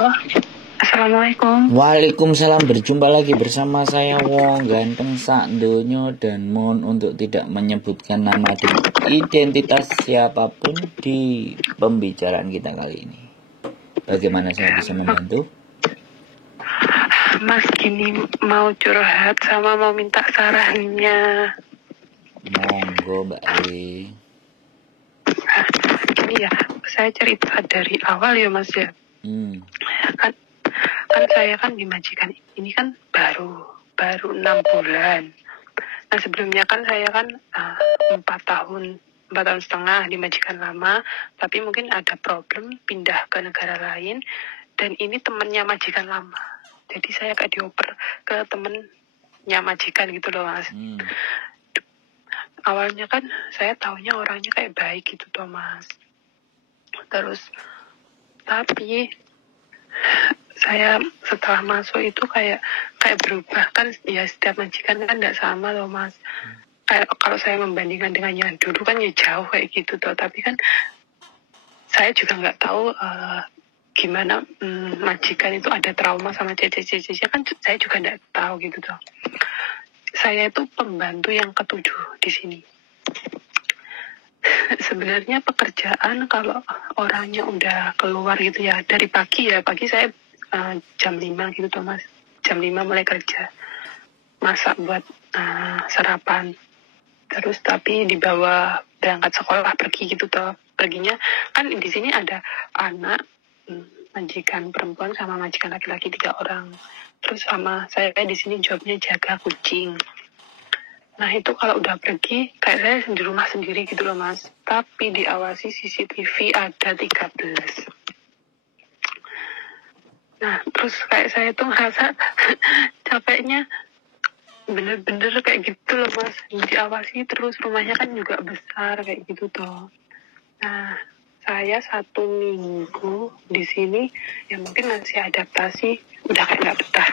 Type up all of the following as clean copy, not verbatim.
Oh, Assalamualaikum. Waalaikumsalam, berjumpa lagi bersama saya Wong Ganteng Sak Donya, dan mohon untuk tidak menyebutkan nama dan identitas siapapun di pembicaraan kita kali ini. Bagaimana saya bisa membantu? Mas, gini mau curhat sama mau minta sarannya. Monggo Mbak E. Ini ya, saya cerita dari awal ya Mas ya. Kan saya kan di majikan ini kan baru 6 bulan. Nah sebelumnya kan saya kan 4 tahun setengah di majikan lama, tapi mungkin ada problem pindah ke negara lain, dan ini temennya majikan lama. Jadi saya kayak dioper ke temennya majikan gitu loh Mas. Awalnya kan saya taunya orangnya kayak baik gitu tuh Mas. Terus tapi saya setelah masuk itu kayak berubah kan ya, setiap majikan kan tidak sama loh Mas. Kayak kalau saya membandingkan dengan yang dulu kan ya jauh kayak gitu tuh, tapi kan saya juga nggak tahu gimana majikan itu ada trauma sama cece-cece kan saya juga nggak tahu gitu tuh. Saya itu pembantu yang ke-7 di sini. Sebenarnya pekerjaan kalau orangnya udah keluar gitu ya, dari pagi saya jam 5 gitu tuh Mas. Jam 5 mulai kerja. Masak buat sarapan. Terus tapi dibawa berangkat sekolah pergi gitu tuh. Perginya kan di sini ada anak, majikan perempuan sama majikan laki-laki 3 orang. Terus sama saya di sini jobnya jaga kucing. Nah itu kalau udah pergi kayak saya di rumah sendiri gitu loh Mas. Tapi diawasi CCTV ada 13. Nah terus kayak saya tuh ngerasa capeknya bener-bener kayak gitu loh Mas. Diawasi terus, rumahnya kan juga besar kayak gitu tuh. Nah saya 1 minggu di sini ya mungkin masih adaptasi, udah kayak nggak betah.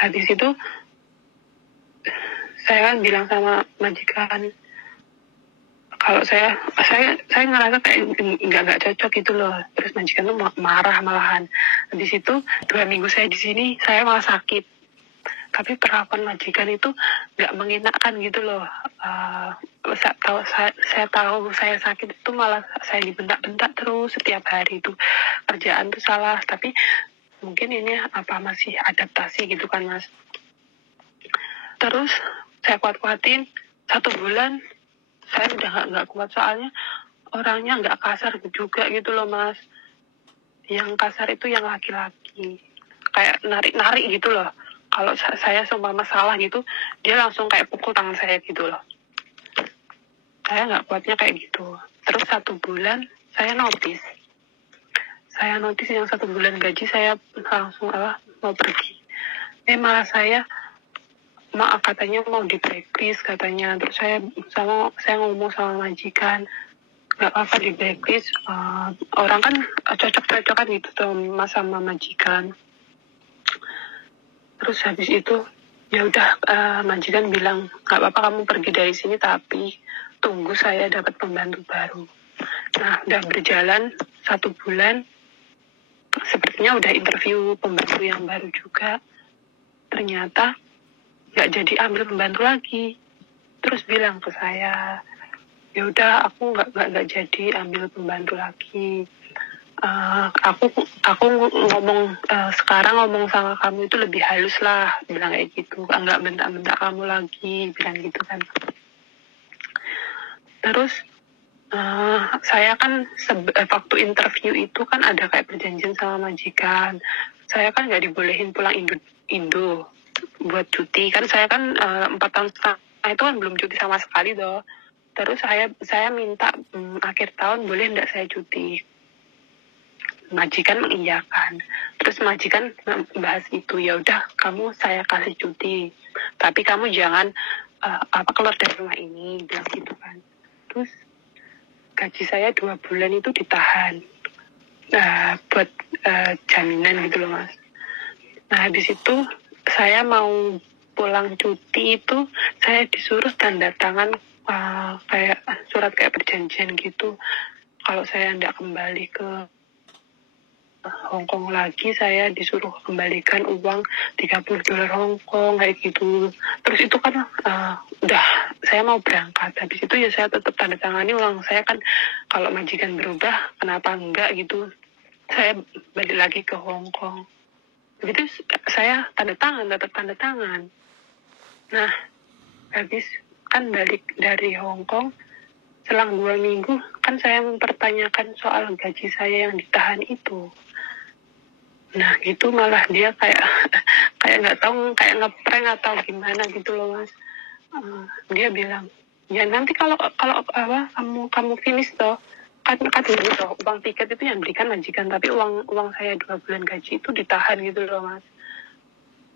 Habis itu saya kan bilang sama majikan kalau saya ngerasa kayak nggak cocok gitu loh. Terus majikan tuh marah malahan. Habis itu 2 minggu saya di sini saya malah sakit. Tapi perlakuan majikan itu nggak mengenakan gitu loh. Saya tahu saya sakit itu malah saya dibentak-bentak terus setiap hari itu. Kerjaan tuh salah, tapi mungkin ini masih adaptasi gitu kan Mas. Terus saya kuat-kuatin 1 bulan. Saya udah nggak kuat, soalnya orangnya nggak kasar juga gitu loh Mas. Yang kasar itu yang laki-laki, kayak narik-narik gitu loh. Kalau saya seumpama salah gitu, dia langsung kayak pukul tangan saya gitu loh. Saya nggak kuatnya kayak gitu. Terus 1 bulan saya notice yang 1 bulan gaji saya langsung mau pergi. Malah saya katanya mau di blacklist katanya. Terus saya ngomong sama majikan, nggak apa-apa di blacklist, orang kan cocok-cocokan gitu tuh Mas sama majikan. Terus habis itu ya udah, majikan bilang nggak apa-apa kamu pergi dari sini, tapi tunggu saya dapat pembantu baru. Nah udah berjalan 1 bulan, sepertinya udah interview pembantu yang baru juga. Ternyata nggak jadi ambil pembantu lagi. Terus bilang ke saya, ya udah aku nggak jadi ambil pembantu lagi. Aku ngomong sekarang ngomong sama kamu itu lebih halus lah, bilang kayak gitu. Nggak bentak-bentak kamu lagi, bilang gitu kan. Terus saya kan waktu interview itu kan ada kayak perjanjian sama majikan. Saya kan nggak dibolehin pulang Indo buat cuti. Kan saya kan 4 tahun setengah itu kan belum cuti sama sekali toh. Terus saya minta akhir tahun boleh nggak saya cuti. Majikan mengiyakan. Terus majikan bahas itu, ya udah kamu saya kasih cuti. Tapi kamu jangan keluar dari rumah ini, bilang gitu kan. Terus gaji saya 2 bulan itu ditahan buat jaminan gitu loh Mas. Nah habis itu saya mau pulang cuti itu saya disuruh tanda tangan kayak surat kayak perjanjian gitu. Kalau saya tidak kembali ke Hong Kong lagi, saya disuruh kembalikan uang $30 Hong Kong kayak gitu. Terus itu kan udah saya mau berangkat, habis itu ya saya tetap tanda tangani uang saya kan. Kalau majikan berubah kenapa enggak gitu, saya balik lagi ke Hong Kong. Begitu saya tetap tanda tangan. Nah, habis kan balik dari Hong Kong, selang 2 minggu kan saya mempertanyakan soal gaji saya yang ditahan itu. Nah gitu malah dia kayak kayak nggak tahu, kayak ngeprank atau gimana gitu loh Mas. Dia bilang, ya nanti kalau kamu finish toh, kan dulu toh uang tiket itu yang berikan majikan, tapi uang saya 2 bulan gaji itu ditahan gitu loh Mas.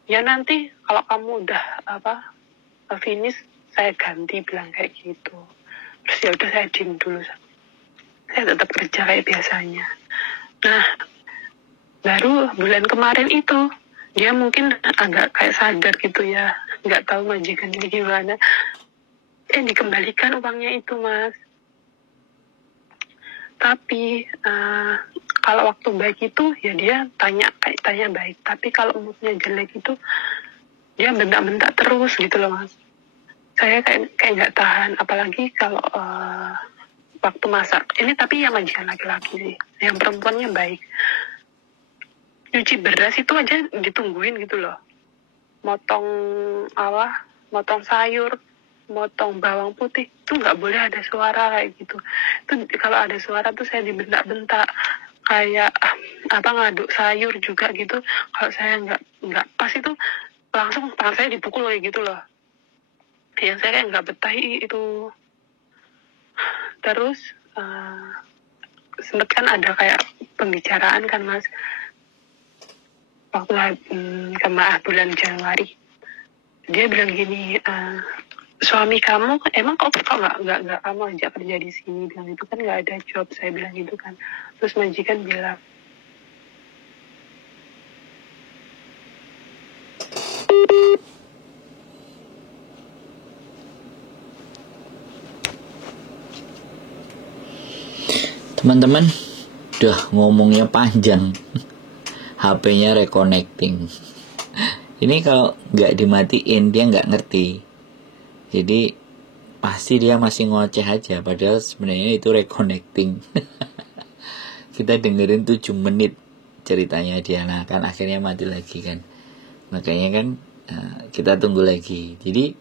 Ya nanti kalau kamu udah finish saya ganti, bilang kayak gitu. Terus ya udah saya diem dulu, saya tetap kerja kayak biasanya. Nah baru bulan kemarin itu dia mungkin agak kayak sadar gitu ya, nggak tahu majikan ini gimana, dikembalikan uangnya itu Mas. Tapi kalau waktu baik itu ya dia tanya baik, tapi kalau moodnya jelek itu dia bentak-bentak terus gitu loh Mas. Saya kayak nggak tahan, apalagi kalau waktu masak ini, tapi yang majikan laki-laki sih, yang perempuannya baik. Nyuci beras itu aja ditungguin gitu loh. Motong sayur, motong bawang putih, itu nggak boleh ada suara kayak gitu. Itu kalau ada suara tuh saya dibentak-bentak. Kayak ngaduk sayur juga gitu. Kalau saya nggak pas itu langsung tangan saya dipukul kayak gitu loh. Yang saya kayak nggak betah itu. Terus sempet kan ada kayak pembicaraan kan Mas, waktu bulan Januari. Dia bilang gini, suami kamu emang kok nggak kamu ajak kerja di sini, bilang itu kan nggak ada job, saya bilang gitu kan. Terus majikan bilang, Teman-teman, udah ngomongnya panjang. HP-nya reconnecting. Ini kalau nggak dimatiin dia nggak ngerti. Jadi pasti dia masih ngoceh aja, padahal sebenarnya itu reconnecting. Kita dengerin 7 menit ceritanya dia, nah kan akhirnya mati lagi kan. Makanya kan kita tunggu lagi. Jadi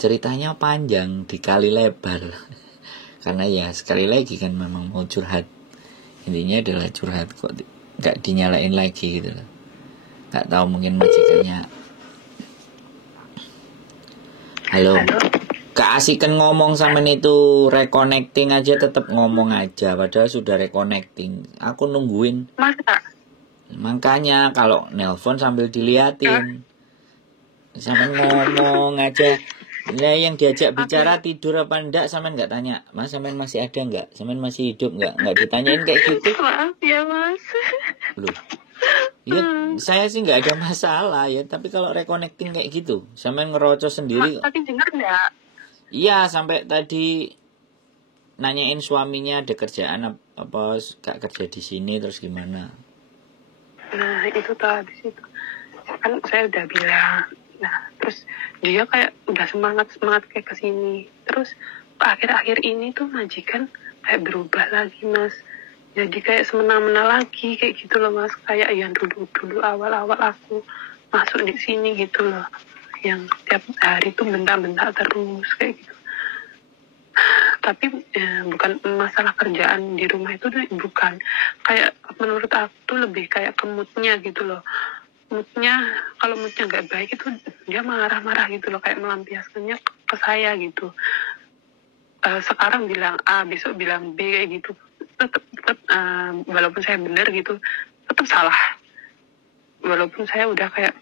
ceritanya panjang dikali lebar. Karena ya sekali lagi kan memang mau curhat. Intinya adalah curhat, kok nggak dinyalain lagi gitu loh. Nggak tahu mungkin majikannya. Halo. Keasikan ngomong sama itu, reconnecting aja tetap ngomong aja padahal sudah reconnecting. Aku nungguin. masa? Makanya kalau nelpon sambil diliatin. Sampai ngomong aja. Nah, yang diajak bicara tidur apa enggak, sampean enggak tanya, Mas sampean masih ada enggak? Sampean masih hidup enggak? Enggak ditanyain kayak gitu. Maaf ya Mas. Loh. Ya, saya sih enggak ada masalah ya, tapi kalau reconnecting kayak gitu, sampean ngerocos sendiri. Tapi dengar enggak? Iya, sampai tadi nanyain suaminya ada kerjaan apa gak kerja di sini terus gimana. Nah, itu tadi situ. Kan saya udah bilang. Nah, terus dia kayak udah semangat kayak kesini. Terus akhir-akhir ini tuh majikan kayak berubah lagi Mas. Jadi kayak semena-mena lagi kayak gitu loh Mas. Kayak yang dulu awal-awal aku masuk di sini gitu loh. Yang tiap hari tuh bentak-bentak terus kayak gitu. Tapi bukan masalah kerjaan di rumah itu, bukan. Kayak menurut aku tuh lebih kayak ke moodnya gitu loh. Kalau moodnya nggak baik itu dia marah-marah gitu loh, kayak melampiaskannya ke saya gitu. Sekarang bilang A, besok bilang B kayak gitu. Tetap walaupun saya benar gitu, tetap salah. Walaupun saya udah kayak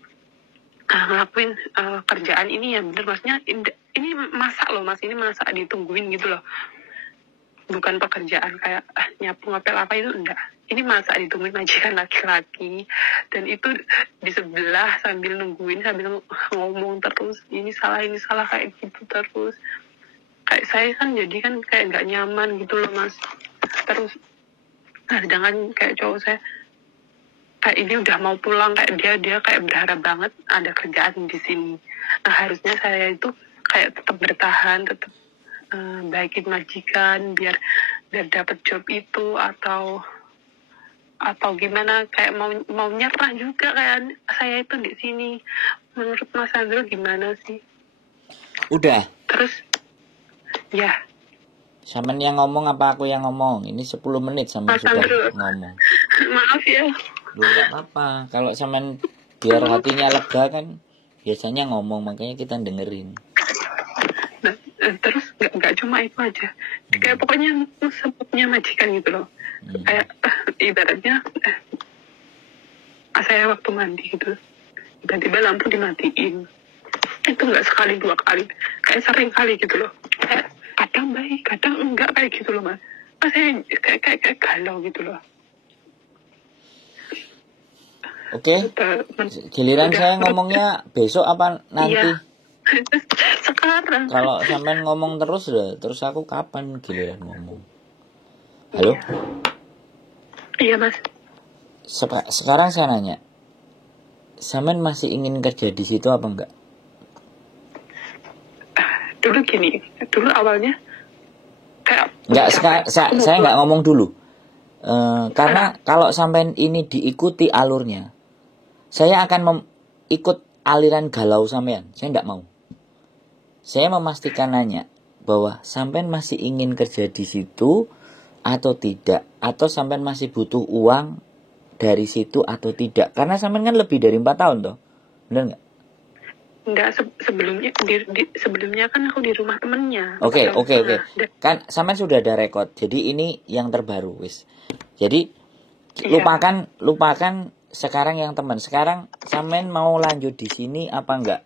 ngelakuin kerjaan ini yang benar, maksudnya ini masak loh Mas, ini masak ditungguin gitu loh. Bukan pekerjaan kayak nyapu ngepel apa itu, enggak. Ini masak ditungguin majikan laki-laki, dan itu di sebelah sambil nungguin, sambil ngomong terus ini salah kayak gitu terus. Kayak saya kan jadi kan kayak nggak nyaman gitu loh Mas. Terus sedangkan kayak cowok saya kayak ini udah mau pulang, kayak dia kayak berharap banget ada kerjaan di sini. Nah harusnya saya itu kayak tetap bertahan, tetap baikin majikan biar dapat job itu, atau gimana, kayak mau nyerah juga kayak saya itu di sini. Menurut Mas Andro gimana sih? Udah. Terus ya, Sampean yang ngomong apa aku yang ngomong? Ini 10 menit sampean Mas sudah Andro, ngomong. maaf ya. Lu gak apa-apa. Kalau sampean biar hatinya lega kan biasanya ngomong, makanya kita dengerin. Nah, terus nggak cuma itu aja, kayak pokoknya sebabnya majikan gitu loh. Kayak ibaratnya saya waktu mandi gitu tiba-tiba lampu dimatiin, itu nggak sekali 2 kali, kayak sering kali gitu loh. Kayak kadang baik kadang enggak kayak gitu loh Mas. Saya kayak galau gitu loh. Oke. Giliran saya ngomongnya besok apa nanti? Iya. Sekarang. Kalau sampean ngomong terus terus aku kapan giliran ngomong? Halo? Iya Mas. Sekarang saya nanya, sampean masih ingin kerja di situ apa enggak? Dulu gini, dulu awalnya kayak enggak, saya enggak ngomong dulu. Karena kalau sampean ini diikuti alurnya, saya akan ikut aliran galau sampean. Saya enggak mau. Saya memastikan nanya bahwa sampean masih ingin kerja di situ atau tidak, atau sampean masih butuh uang dari situ atau tidak. Karena sampean kan lebih dari 4 tahun toh. Benar enggak? Enggak, sebelumnya kan aku di rumah temennya. Oke. Kan sampean sudah ada rekod. Jadi ini yang terbaru wis. Jadi lupakan sekarang yang teman. Sekarang sampean mau lanjut di sini apa enggak?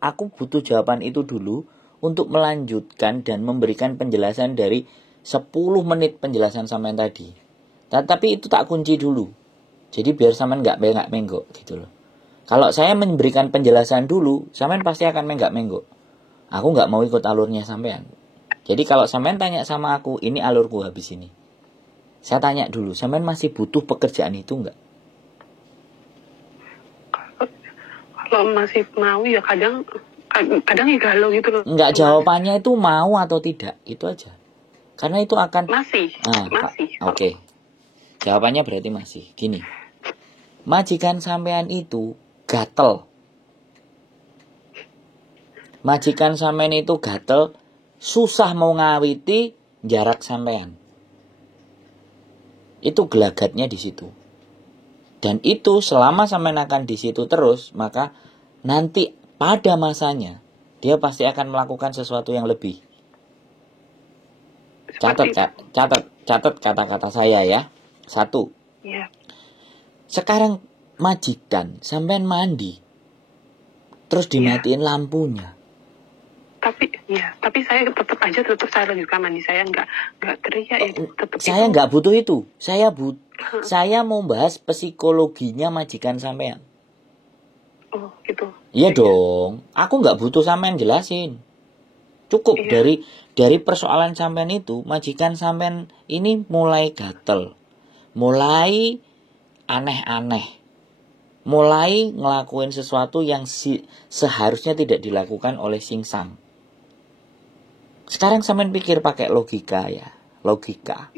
Aku butuh jawaban itu dulu untuk melanjutkan dan memberikan penjelasan dari 10 menit penjelasan sampean tadi. Tapi itu tak kunci dulu. Jadi biar sampean enggak menggok gitu loh. Kalau saya memberikan penjelasan dulu, sampean pasti akan menggok. Aku nggak mau ikut alurnya sampean. Jadi kalau sampean tanya sama aku, ini alurku habis ini. Saya tanya dulu, sampean masih butuh pekerjaan itu nggak? Kalau masih mau ya kadang ya galau gitu loh. Enggak, jawabannya itu mau atau tidak, itu aja. Karena itu akan masih. Oke. Jawabannya berarti masih. Gini. Majikan sampean itu gatel. Majikan sampean itu gatel, susah mau ngawiti jarak sampean. Itu gelagatnya di situ. Dan itu selama sampean akan di situ terus, maka nanti pada masanya dia pasti akan melakukan sesuatu yang lebih. Catat kata-kata saya ya. 1. Iya. Sekarang majikan sampean mandi terus dimatiin lampunya. Tapi saya tetap saya lanjutkan mandi, saya nggak teriak ya, tetap. Saya nggak butuh itu. Saya mau bahas psikologinya majikan sampean. Oh gitu. Iya dong. Aku nggak butuh sampean jelasin. Cukup dari persoalan sampean itu, majikan sampean ini mulai gatel, mulai aneh-aneh, mulai ngelakuin sesuatu yang seharusnya tidak dilakukan oleh singsang. Sekarang sampean pikir pakai logika ya, logika.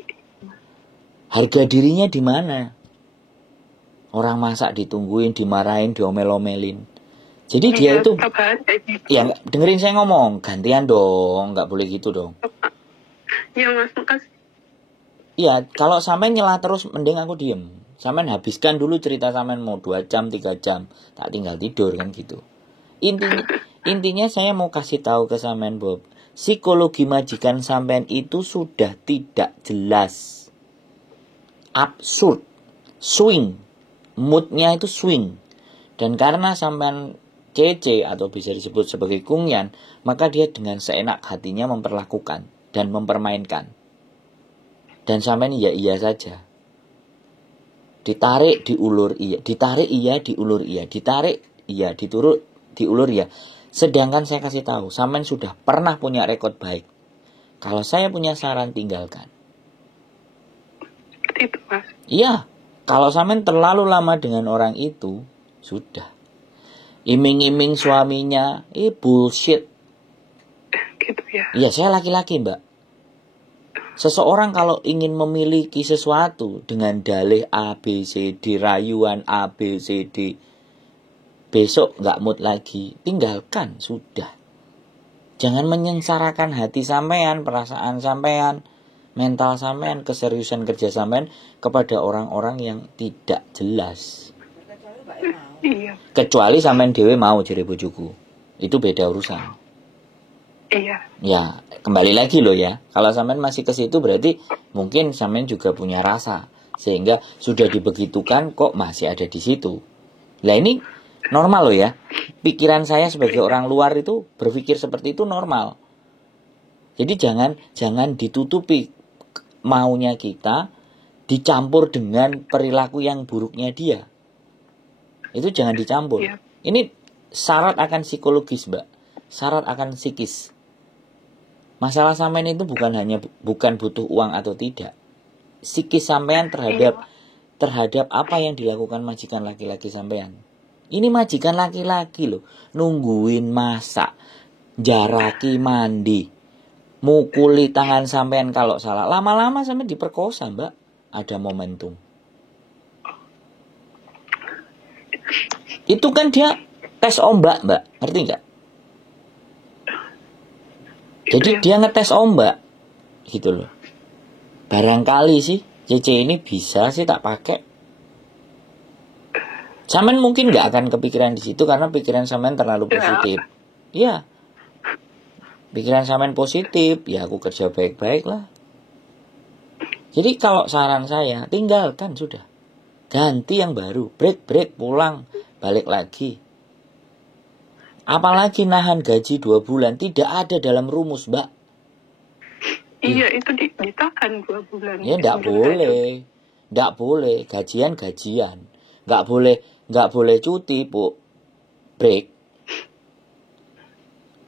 Harga dirinya di mana? Orang masak ditungguin, dimarahin, diomel-omelin. Jadi dia itu, ya dengerin saya ngomong, gantian dong, nggak boleh gitu dong. Ya Mas, makasih. Iya, kalau sampean nyelah terus, mending aku diem. Sampean habiskan dulu cerita sampean mau 2 jam, 3 jam, tak tinggal tidur kan gitu. Intinya saya mau kasih tahu ke sampean Bob, psikologi majikan sampean itu sudah tidak jelas, absurd, swing, moodnya itu swing. Dan karena sampean CC atau bisa disebut sebagai kungyan, maka dia dengan seenak hatinya memperlakukan dan mempermainkan. Dan sampean iya saja. Ditarik, diulur iya, ditarik iya, diulur iya, ditarik iya, diulur iya. Sedangkan saya kasih tahu, sampean sudah pernah punya rekod baik. Kalau saya punya saran, tinggalkan. Itu Mas. Iya, Kalau sampean terlalu lama dengan orang itu, sudah. Iming-iming suaminya, bullshit. Gitu ya. Iya, saya laki-laki, Mbak. Seseorang kalau ingin memiliki sesuatu dengan dalih A, B, C, D, rayuan A, B, C, D, besok nggak mood lagi, tinggalkan, sudah. Jangan menyengsarakan hati sampean, perasaan sampean, mental sampean, keseriusan kerja sampean kepada orang-orang yang tidak jelas. Iya. Kecuali sampean dhewe mau jere bojoku. Itu beda urusan. Iya. Ya, kembali lagi loh ya. Kalau sampean masih ke situ berarti mungkin sampean juga punya rasa, sehingga sudah dibegitukan kok masih ada di situ. Lah ini normal loh ya. Pikiran saya sebagai orang luar itu berpikir seperti itu normal. Jadi jangan ditutupi maunya kita dicampur dengan perilaku yang buruknya dia. Itu jangan dicampur. Iya. Ini syarat akan psikologis, Mbak. Syarat akan psikis. Masalah sampean itu bukan butuh uang atau tidak. Psikis sampean terhadap apa yang dilakukan majikan laki-laki sampean. Ini majikan laki-laki loh, nungguin masak, jaraki mandi, mukuli tangan sampean kalau salah. Lama-lama sampean diperkosa, Mbak. Ada momentum. Itu kan dia tes ombak, Mbak. Ngerti nggak? Jadi dia ngetes ombak. Gitu loh. Barangkali sih CC ini bisa sih tak pakai. Sampean mungkin nggak akan kepikiran di situ karena pikiran sampean terlalu positif. Iya. Pikiran sampean positif, ya aku kerja baik-baik lah. Jadi kalau saran saya, tinggalkan sudah. Ganti yang baru, break, pulang, balik lagi. Apalagi nahan gaji 2 bulan, tidak ada dalam rumus, Mbak. Iya, itu ditahan 2 bulan. Ya enggak boleh. Enggak boleh, gajian. Enggak boleh cuti, Bu. Break.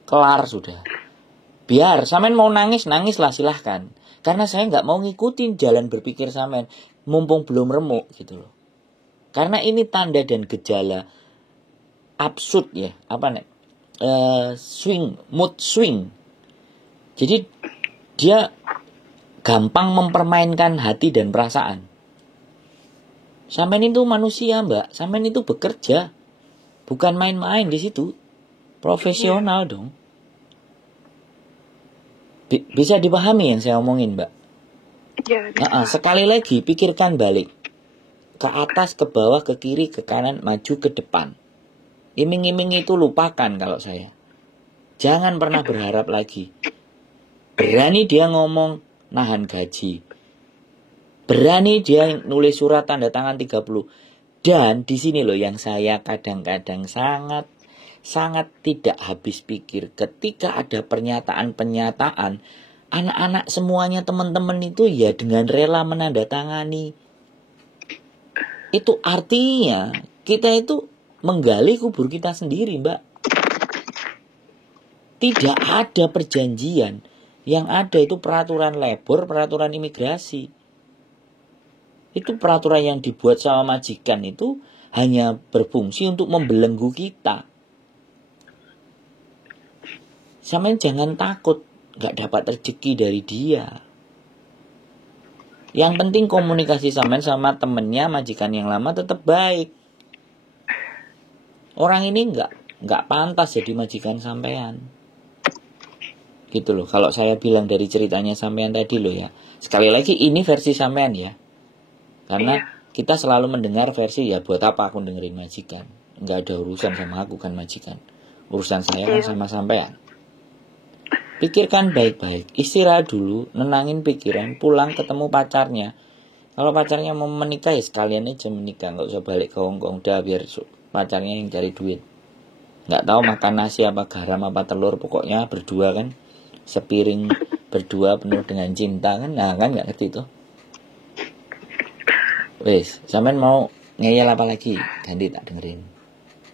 Kelar sudah. Biar sampean mau nangis lah silahkan. Karena saya enggak mau ngikutin jalan berpikir sampean mumpung belum remuk gitu loh. Karena ini tanda dan gejala absurd ya, mood swing. Jadi dia gampang mempermainkan hati dan perasaan. Sampean itu manusia, Mbak. Sampean itu bekerja, bukan main-main di situ. Profesional dong. Bisa dipahami yang saya omongin, Mbak? Iya. Sekali lagi pikirkan balik. Ke atas, ke bawah, ke kiri, ke kanan, maju, ke depan. Iming-iming itu lupakan kalau saya. Jangan pernah berharap lagi. Berani dia ngomong nahan gaji. Berani dia nulis surat tanda tangan 30. Dan di sini loh yang saya kadang-kadang sangat tidak habis pikir. Ketika ada pernyataan-pernyataan, anak-anak semuanya teman-teman itu ya dengan rela menandatangani. Itu artinya kita itu menggali kubur kita sendiri, Mbak. Tidak ada perjanjian. Yang ada itu peraturan labor, peraturan imigrasi. Itu peraturan yang dibuat sama majikan itu hanya berfungsi untuk membelenggu kita. Sampeyan jangan takut gak dapat rezeki dari dia. Yang penting komunikasi sampean sama temennya majikan yang lama tetap baik. Orang ini nggak pantas jadi majikan sampean. Gitu loh. Kalau saya bilang dari ceritanya sampean tadi loh ya. Sekali lagi ini versi sampean ya. Karena kita selalu mendengar versi ya buat apa aku dengerin majikan. Nggak ada urusan sama aku kan majikan. Urusan saya kan sama sampean. Pikirkan baik-baik, istirahat dulu, nenangin pikiran, pulang ketemu pacarnya. Kalau pacarnya mau menikah ya sekalian aja menikah, nggak usah balik ke Hongkong, udah biar pacarnya yang cari duit. Nggak tahu makan nasi apa garam apa telur, pokoknya berdua kan, sepiring berdua penuh dengan cinta kan, nah kan nggak ngerti tuh. Wes, sampean mau ngeyel apa lagi? Ganti tak dengerin.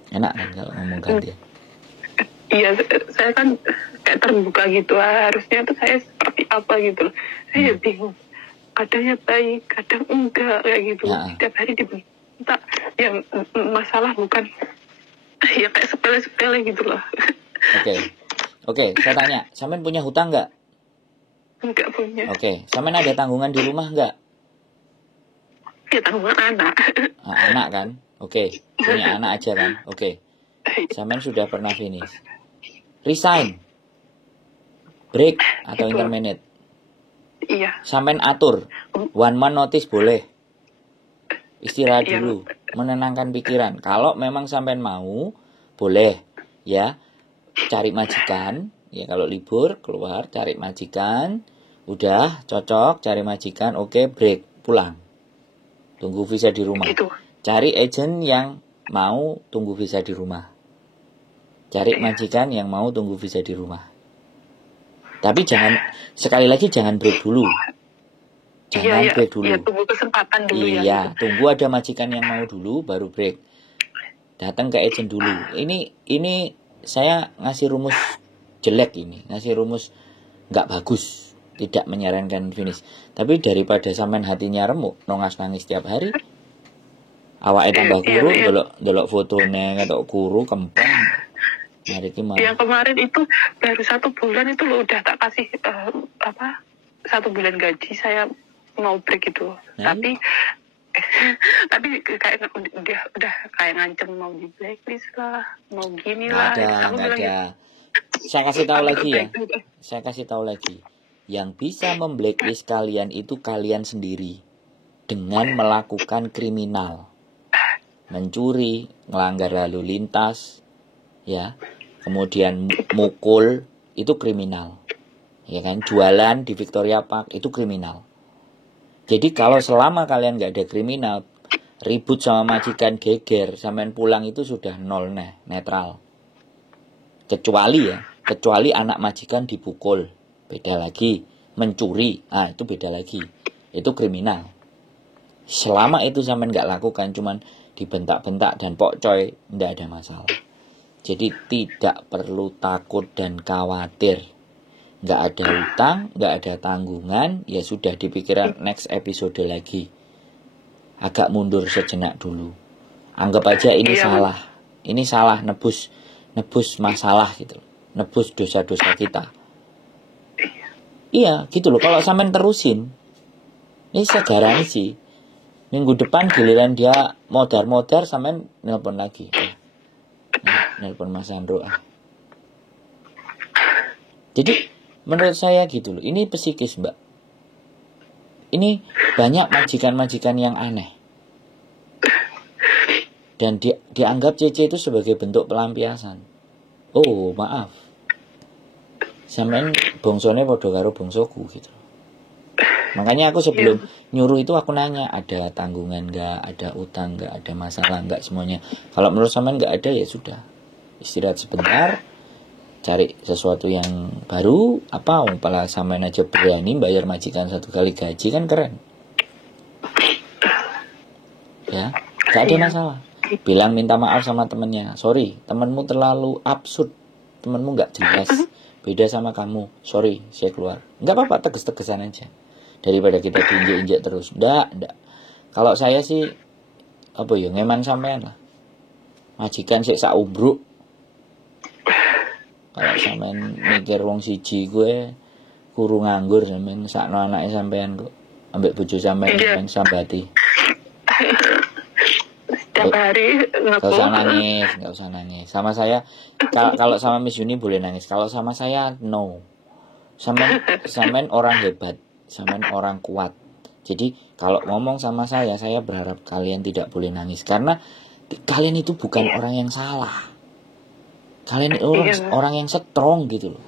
Enak kan kalau ngomong ganti. Iya, saya kan kayak terbuka gitu. Harusnya tuh saya seperti apa gitu loh. Saya bingung. kadang ya baik, kadang enggak kayak gitu. Nah. Setiap hari dibentak. Ya masalah bukan ya kayak sepele-sepele gitu loh. Oke, saya tanya, sampean punya hutang nggak? Enggak punya. Oke, sampean ada tanggungan di rumah nggak? Ya tanggungan anak. Nah, anak kan? Oke, punya anak aja kan? Oke, sampean sudah pernah finish. Resign, break atau Itu. interminate. Iya. Sampean atur, 1 month notice boleh. Istirahat Iya. dulu, menenangkan pikiran. Kalau memang sampean mau, boleh, ya. Cari majikan, ya kalau libur keluar cari majikan, udah cocok cari majikan, oke, break, pulang. Tunggu visa di rumah. Gitu. Cari agent yang mau tunggu visa di rumah. Cari majikan yang mau tunggu visa di rumah. Tapi jangan, sekali lagi jangan break dulu. Jangan break dulu. Iya, tunggu kesempatan dulu ya. Iya, tunggu ada majikan yang mau dulu baru break. Datang ke agent dulu. Ini saya ngasih rumus jelek ini, ngasih rumus nggak bagus, tidak menyarankan finish. Tapi daripada sampean hatinya remuk, nangis tiap hari, awake tambah kuru, delok fotone ketok kuru kempeng. Hari ini Yang kemarin itu baru 1 bulan itu lo udah tak kasih 1 bulan gaji saya mau break itu. Nah, tapi kayak udah kayak ngancem mau di blacklist lah, mau gini lah. nggak ada. Saya kasih tahu lagi ya. Saya kasih tahu lagi. Yang bisa memblacklist kalian itu kalian sendiri dengan melakukan kriminal, mencuri, melanggar lalu lintas, ya, kemudian mukul itu kriminal, ya kan? Jualan di Victoria Park itu kriminal. Jadi kalau selama kalian nggak ada kriminal, ribut sama majikan geger, sampean pulang itu sudah nol netral. Kecuali anak majikan dipukul, beda lagi. Mencuri, itu beda lagi. Itu kriminal. Selama itu sampean nggak lakukan, cuman dibentak-bentak dan pokcoy, nggak ada masalah. Jadi tidak perlu takut dan khawatir. Nggak ada hutang, nggak ada tanggungan, ya sudah dipikiran next episode lagi. Agak mundur sejenak dulu. Anggap aja ini salah. Ini salah, nebus masalah gitu. Nebus dosa-dosa kita. Iya, gitu loh. Kalau sampean terusin, ini saya garansi. Minggu depan giliran dia modar-modar, sampean nelpon lagi. Nelpon Mas Andro. Jadi menurut saya gitu loh. Ini psikis, Mbak. Ini banyak majikan-majikan yang aneh. Dan dianggap CC itu sebagai bentuk pelampiasan. Oh, maaf. Sampean bongsone padha karo bongsoku gitu. Makanya aku sebelum nyuruh itu aku nanya, ada tanggungan enggak, ada utang enggak, ada masalah enggak, semuanya. Kalau menurut sampean enggak ada, ya sudah. Istirahat sebentar. Cari sesuatu yang baru, umpala sampean aja berani bayar majikan 1 kali gaji, kan keren. Ya, gak ada masalah. Bilang minta maaf sama temennya, sorry, temenmu terlalu absurd, temenmu gak jelas, beda sama kamu, sorry, saya keluar. Gak apa-apa, tegas-tegasan aja. Daripada kita diinjek-injek terus. Nggak. Kalau saya sih, ngeman sampean lah. Majikan sik sak ubruk. Kalau sampean mikir wong siji gue kuru nganggur, sampean sakno anake sampean kok ambek bojo sampean sambati. Setiap hari Gak usah nangis. Sama saya kalau sama Miss Yuni boleh nangis. Kalau sama saya no. Sampean orang hebat, sampean orang kuat. Jadi kalau ngomong sama saya berharap kalian tidak boleh nangis, karena kalian itu bukan orang yang salah. Kalian orang yang strong gitu loh.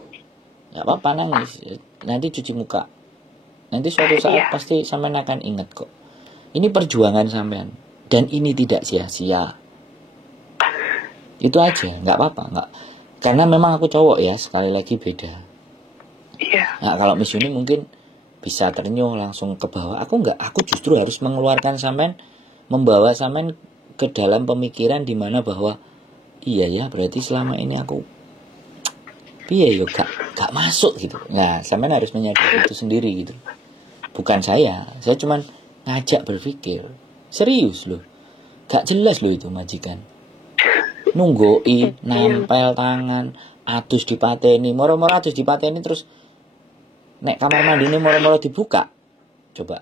Gak apa-apa nangis. Nanti cuci muka. Nanti suatu saat pasti sampean akan ingat kok. Ini perjuangan sampean. Dan ini tidak sia-sia. Itu aja. Gak apa-apa. Gak. Karena memang aku cowok ya. Sekali lagi beda. Nah, kalau Miss Yuni mungkin bisa ternyuh langsung ke bawah. Aku enggak. Aku justru harus mengeluarkan sampean. Membawa sampean ke dalam pemikiran dimana bahwa iya ya, berarti selama ini aku gak masuk gitu. Nah, sampean harus menyadari itu sendiri gitu. Bukan saya cuman ngajak berpikir. Serius loh. Gak jelas loh itu majikan. Nunggoi, nempel tangan, atus dipateni, moro-moro atus dipateni terus nek kamar mandi ini moro-moro dibuka. Coba.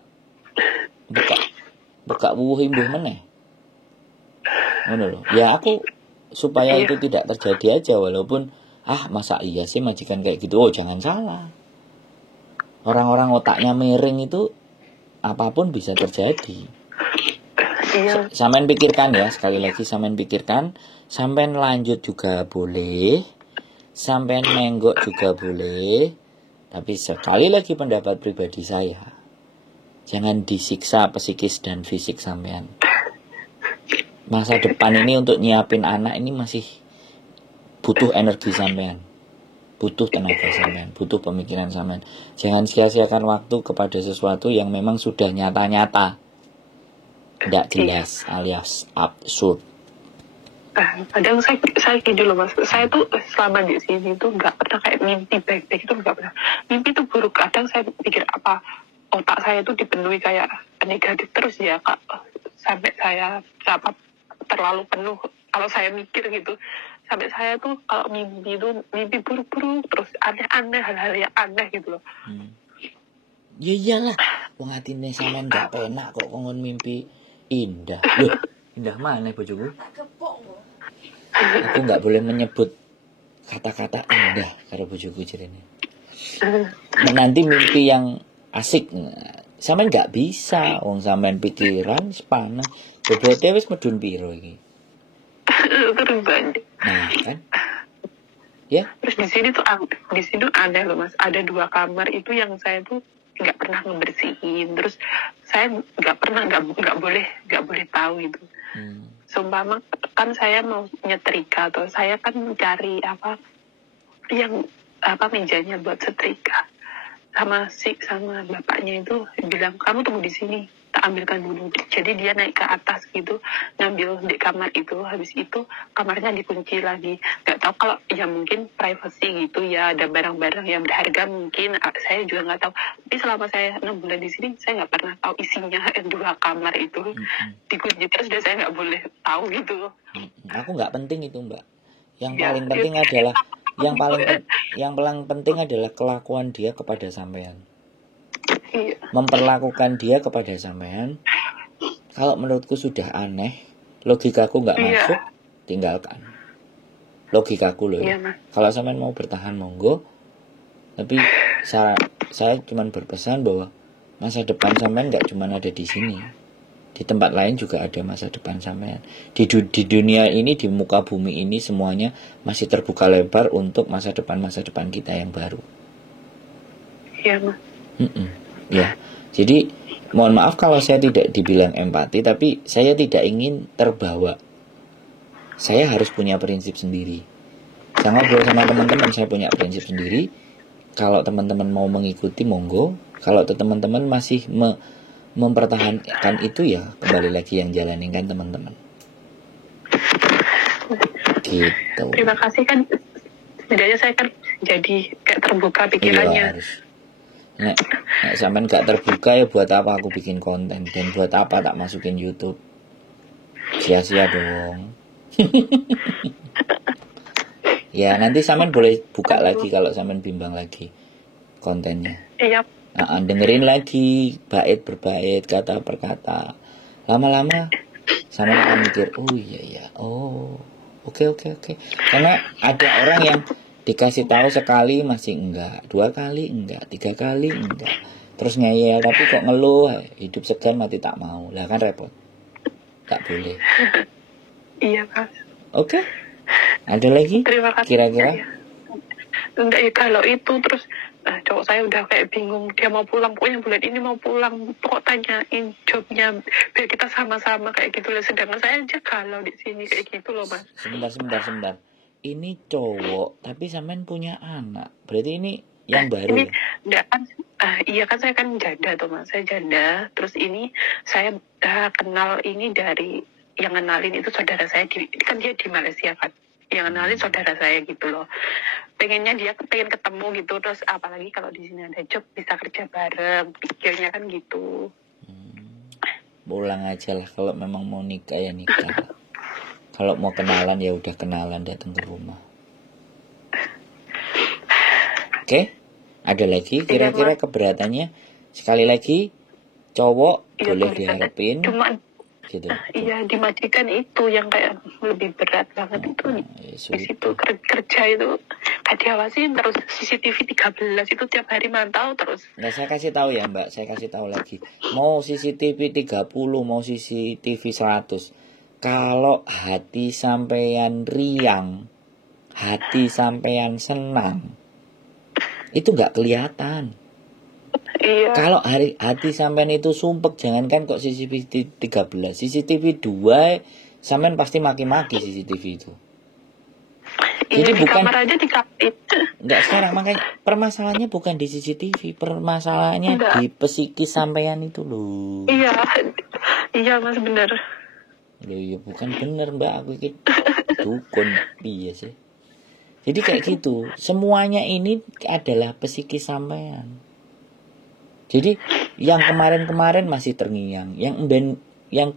Buka wuh imbuh meneh. Ngono loh. Ya aku supaya itu tidak terjadi aja, walaupun masa iya sih majikan kayak gitu. Oh, jangan salah. Orang-orang otaknya miring itu apapun bisa terjadi. Iya. Sampean pikirkan ya, sekali lagi sampean pikirkan, sampean lanjut juga boleh, sampean menggok juga boleh. Tapi sekali lagi pendapat pribadi saya, jangan disiksa psikis dan fisik sampean. Masa depan ini untuk nyiapin anak ini masih butuh energi sampean, butuh tenaga sampean, butuh pemikiran sampean. Jangan sia-siakan waktu kepada sesuatu yang memang sudah nyata-nyata, tidak jelas alias absurd. Kadang saya gini loh Mas, saya tuh selama di sini tuh nggak pernah kayak mimpi baik-baik, itu nggak pernah. Mimpi tuh buruk. Kadang saya pikir apa otak saya tuh dipenuhi kayak negatif terus ya Kak, sampai saya terlalu penuh kalau saya mikir gitu. Sampai saya tuh kalau mimpi tuh mimpi buruk-buruk terus, aneh-aneh, hal-hal yang aneh gitu loh. Ya iyalah, wong atine sampean gak penak kok ngon mimpi indah. Loh, indah mana bojoku? Aku gak boleh menyebut kata-kata indah karo bojoku jarene. Nanti mimpi yang asik sampean gak bisa, wong sampean pikiran sepanah. Bobote wis medun piro iki? Terus banyak. Nah, kan? Ya. Terus di sini tuh aneh loh Mas. Ada 2 kamar itu yang saya tuh nggak pernah ngebersihin. Terus saya nggak boleh tahu itu. Seumpama kan saya mau nyetrika atau saya kan mencari mejanya buat setrika. Sama bapaknya itu bilang kamu tunggu di sini, tak ambilkan dulu. Jadi dia naik ke atas gitu, ngambil di kamar itu. Habis itu kamarnya dikunci lagi. Gak tahu kalau ya mungkin privacy gitu ya, ada barang-barang yang berharga mungkin. Saya juga nggak tahu. Tapi selama saya 6 bulan di sini, saya nggak pernah tahu isinya 2 kamar itu dikunci terus, dan saya nggak boleh tahu gitu. Aku nggak penting itu Mbak. Yang paling penting adalah yang paling penting adalah kelakuan dia kepada sampean. Iya. Memperlakukan dia kepada sampean. Kalau menurutku sudah aneh, logikaku nggak masuk, tinggalkan. Logikaku loh. Iya, kalau sampean mau bertahan monggo. Tapi saya cuma berpesan bahwa masa depan sampean nggak cuma ada di sini. Di tempat lain juga ada masa depan sampean. Di dunia ini, di muka bumi ini semuanya masih terbuka lebar untuk masa depan kita yang baru. Iya, Mas. Ya. Jadi mohon maaf kalau saya tidak dibilang empati, tapi saya tidak ingin terbawa. Saya harus punya prinsip sendiri. Saya ngobrol sama teman-teman, saya punya prinsip sendiri. Kalau teman-teman mau mengikuti monggo. Kalau teman-teman masih mempertahankan itu, ya kembali lagi yang jalanin kan teman-teman. Gitu. Terima kasih kan, setidaknya saya kan jadi kayak terbuka pikirannya. Iya, harus. Nek sampean gak terbuka ya buat apa aku bikin konten, dan buat apa tak masukin YouTube? Sia-sia dong. Ya nanti sampean boleh buka lagi kalau sampean bimbang lagi kontennya. Iya. Dengerin lagi bait berbait, kata per kata. Lama-lama sampean akan mikir, oh iya, oke. Karena ada orang yang dikasih tahu sekali masih enggak, 2 kali enggak, 3 kali enggak, terus ngeyel tapi kok ngeluh, hidup segan mati tak mau, lah kan repot. Tak boleh. Iya Mas. Oke. Ada lagi? Terima kasih. Kira-kira? Enggak ya, kalau itu terus cowok saya udah kayak bingung, dia mau pulang, pokoknya bulan ini mau pulang, pokok tanyain jobnya biar kita sama-sama kayak gitu lah. Sedangkan saya aja kalau di sini kayak gitu loh Mas. Sebentar. Ini cowok tapi sampean punya anak, berarti ini yang baru. Ini enggak kan? Iya kan, saya kan janda tuh Mas, saya janda. Terus ini saya kenal ini dari yang kenalin itu saudara saya, kan dia di Malaysia kan. yang kenalin saudara saya gitu loh. Pengennya dia pengen ketemu gitu, terus apalagi kalau di sini ada job bisa kerja bareng, pikirnya kan gitu. Pulang aja lah, kalau memang mau nikah ya nikah. Kalau mau kenalan ya udah kenalan, datang ke rumah. Oke? Ada lagi kira-kira keberatannya? Sekali lagi, cowok boleh diharapin Cuma gitu. iya, di majikan itu yang kayak lebih berat banget itu. Di situ kerja itu gak diawasin terus, CCTV 13 itu tiap hari mantau terus. Nah, saya kasih tahu ya Mbak, saya kasih tahu lagi. Mau CCTV 30, mau CCTV 100. Kalau hati sampean riang, hati sampean senang, itu gak kelihatan. Iya. Kalau hati sampean itu sumpek, jangankan kok CCTV 13, CCTV 2 sampean pasti maki-maki CCTV itu. Iya, Jadi di bukan kamar aja dikapit. enggak sekarang, makanya permasalahannya bukan di CCTV, permasalahannya Enggak. di psikis sampean itu loh. Iya. Iya Mas, bener. Loh ya bukan bener Mbak, aku iki dukun iya sih. Jadi kayak gitu, semuanya ini adalah psikis sampean. Jadi yang kemarin-kemarin masih terngiang, yang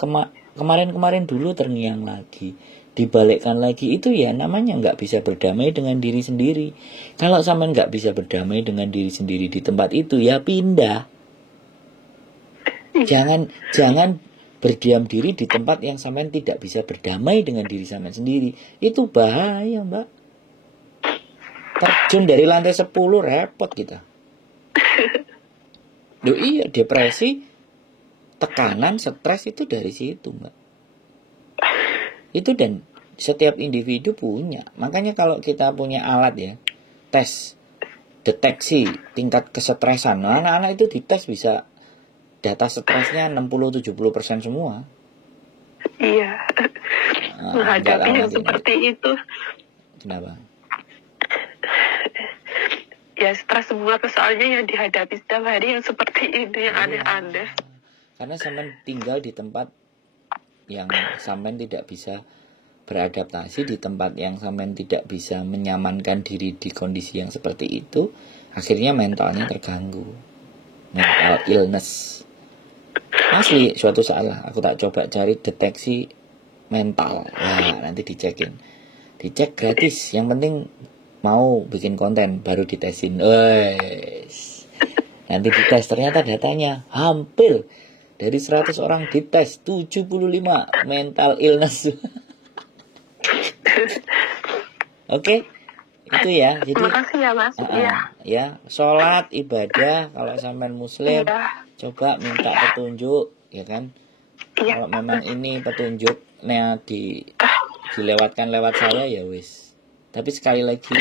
kemarin-kemarin dulu terngiang lagi, dibalikkan lagi, itu ya namanya nggak bisa berdamai dengan diri sendiri. Kalau sampean nggak bisa berdamai dengan diri sendiri di tempat itu, ya pindah. Jangan berdiam diri di tempat yang sampean tidak bisa berdamai dengan diri sampean sendiri. Itu bahaya Mbak. Terjun dari lantai 10 repot kita. Loh iya, depresi, tekanan, stres itu dari situ Mbak. Itu dan setiap individu punya. Makanya kalau kita punya alat ya, tes, deteksi tingkat kesetresan. Nah, anak-anak itu dites bisa data stresnya 60-70% semua. Iya. Menghadapi yang seperti itu. Kenapa? Ya stres semua, soalnya yang dihadapi setiap hari yang seperti ini, yang aneh-aneh. Karena sampean tinggal di tempat yang sampean tidak bisa beradaptasi, di tempat yang sampean tidak bisa menyamankan diri di kondisi yang seperti itu, akhirnya mentalnya terganggu, mental illness. Asli, suatu saat lah aku tak coba cari deteksi mental, nah nanti dicek gratis, yang penting mau bikin konten baru ditesin. Nanti dites, ternyata datanya hampir dari 100 orang dites 75 mental illness. Oke, itu ya. Jadi terima kasih ya Mas. Ya, sholat, ibadah, kalau sampean muslim coba minta petunjuk, ya kan? Kalau memang ini petunjuknya dilewatkan lewat saya ya wis. Tapi sekali lagi,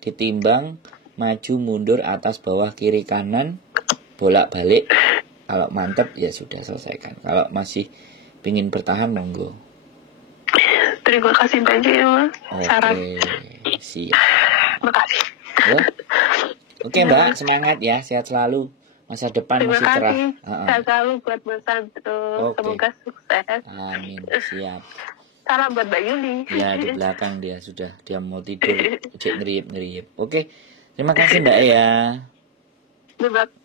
ditimbang, maju mundur, atas bawah kiri kanan, bolak balik. Kalau mantep ya sudah selesaikan. Kalau masih pingin bertahan monggo. Terima kasih banyak ya Mas. Oke, siap. Makasih. Ya. Oke Mbak, semangat ya, sehat selalu. Masa depan masih cerah. Sehat selalu buat Mas Sandro. Semoga sukses. Amin, siap. Salam buat Mbak Yuli. Ya, di belakang dia sudah, dia mau tidur, cek ngeriyip. Oke, terima kasih Mbak ya. Terima kasih.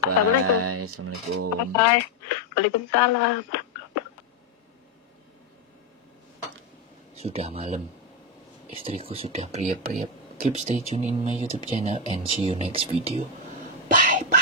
Bye-bye. Assalamualaikum. Bye. Waalaikumsalam. Sudah malam, istriku sudah priap-priap. Keep stay tune in my YouTube channel and see you next video. Bye bye.